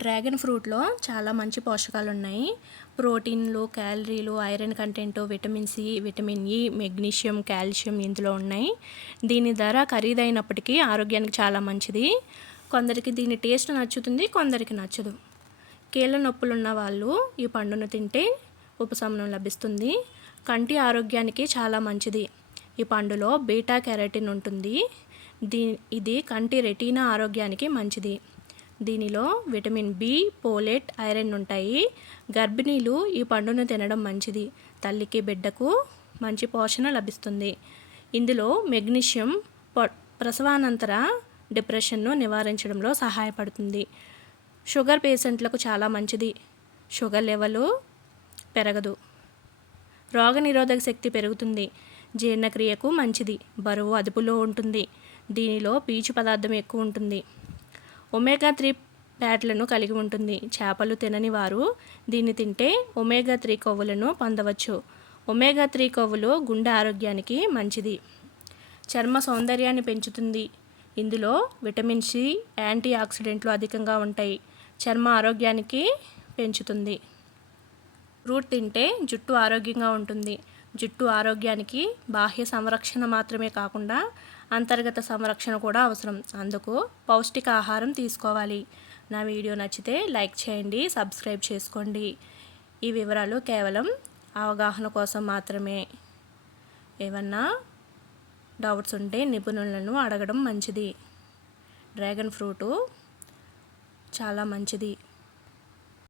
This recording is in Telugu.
డ్రాగన్ ఫ్రూట్లో చాలా మంచి పోషకాలు ఉన్నాయి. ప్రోటీన్లు, క్యాలరీలు, iron content, vitamin C, vitamin E, magnesium, calcium ఇందులో ఉన్నాయి. దీని ధర ఖరీదైనప్పటికీ ఆరోగ్యానికి చాలా మంచిది. కొందరికి దీని టేస్ట్ నచ్చుతుంది, కొందరికి నచ్చదు. కీళ్ళ నొప్పులు ఉన్న వాళ్ళు ఈ పండును తింటే ఉపశమనం లభిస్తుంది. కంటి ఆరోగ్యానికి చాలా మంచిది. ఈ పండులో బీటా కెరటిన్ ఉంటుంది. ఇది కంటి రెటీనా ఆరోగ్యానికి మంచిది. దీనిలో విటమిన్ బి, పోలేట్, ఐరన్ ఉంటాయి. గర్భిణీలు ఈ పండును తినడం మంచిది. తల్లికి బిడ్డకు మంచి పోషణ లభిస్తుంది. ఇందులో మెగ్నీషియం ప్రసవానంతర డిప్రెషన్ను నివారించడంలో సహాయపడుతుంది. షుగర్ పేషెంట్లకు చాలా మంచిది. షుగర్ లెవెల్ పెరగదు. రోగనిరోధక శక్తి పెరుగుతుంది. జీర్ణక్రియకు మంచిది. బరువు అదుపులో ఉంటుంది. దీనిలో పీచు పదార్థం ఎక్కువ ఉంటుంది. ఒమేగా 3 ఫ్యాట్లను కలిగి ఉంటుంది. చేపలు తినని వారు దీన్ని తింటే ఒమేగా 3 కొవ్వులను పొందవచ్చు. ఒమేగా 3 కొవ్వులు గుండె ఆరోగ్యానికి మంచిది. చర్మ సౌందర్యాన్ని పెంచుతుంది. ఇందులో విటమిన్ సి, యాంటీ ఆక్సిడెంట్లు అధికంగా ఉంటాయి. చర్మ ఆరోగ్యానికి పెంచుతుంది. ఫ్రూట్ తింటే జుట్టు ఆరోగ్యంగా ఉంటుంది. జుట్టు ఆరోగ్యానికి బాహ్య సంరక్షణ మాత్రమే కాకుండా అంతర్గత సంరక్షణ కూడా అవసరం. అందుకు పౌష్టిక ఆహారం తీసుకోవాలి. నా వీడియో నచ్చితే లైక్ చేయండి, సబ్స్క్రైబ్ చేసుకోండి. ఈ వివరాలు కేవలం అవగాహన కోసం మాత్రమే. ఏమన్నా డౌట్స్ ఉంటే నిపుణులను అడగడం మంచిది. డ్రాగన్ ఫ్రూటు చాలా మంచిది.